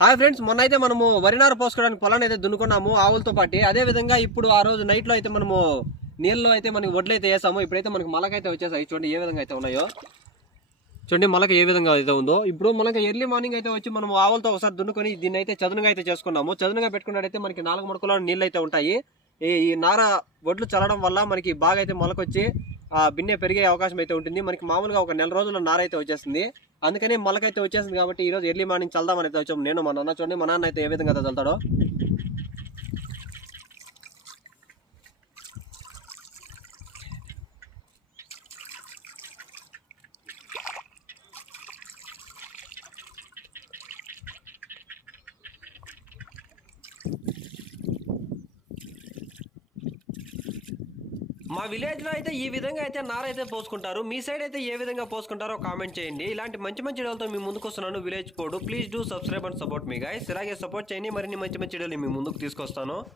Hi friends మొన్న అయితే మనము వరినారు పోసుకోవడానికి పొలాన్ని అయితే దున్నుకున్నాము ఆవులతో పాటు. అదే విధంగా ఇప్పుడు ఆ రోజు నైట్లో అయితే మనము నీళ్ళలో అయితే మనకి వడ్లు అయితే వేసాము. ఇప్పుడైతే మనకి మొలకైతే వచ్చేసాయి. చూడండి ఏ విధంగా అయితే ఉన్నాయో. చూడండి మొలక ఏ విధంగా అయితే ఉందో. ఇప్పుడు మనకి ఎర్లీ మార్నింగ్ అయితే వచ్చి మనం ఆవులతో ఒకసారి దున్నుకొని దీన్ని అయితే చదునుగా అయితే చేసుకున్నాము. చదునుగా పెట్టుకున్నట్టయితే మనకి నాలుగు ముడకలో నీళ్ళు అయితే ఉంటాయి. ఈ ఈ నార వడ్లు చల్లడం వల్ల మనకి బాగా అయితే మొలకొచ్చి బిన్నె పెరిగే అవకాశం అయితే ఉంటుంది. మనకి మామూలుగా ఒక నెల రోజుల్లో నార అయితే వచ్చేస్తుంది. అందుకని మొలకైతే వచ్చేసింది కాబట్టి ఈ రోజు ఎర్లీ మార్నింగ్ చల్దామని అయితే వచ్చాము. నేను మా నాన్న చూడండి మా నాన్న అయితే ఏ విధంగా అయితే చల్తాడో మా విలేజ్లో అయితే ఈ విధంగా అయితే నార అయితే పోసుకుంటారు. మీ సైడ్ అయితే ఏ విధంగా పోసుకుంటారో కామెంట్ చేయండి. ఇలాంటి మంచి మంచి వీడియోలతో మీ ముందుకు వస్తున్నాను. విలేజ్ పోడు please do subscribe and support me guys ఇలాగే సపోర్ట్ చేయండి. మరిన్ని మంచి మంచి వీడియోలు మీ ముందుకు తీసుకొస్తాను.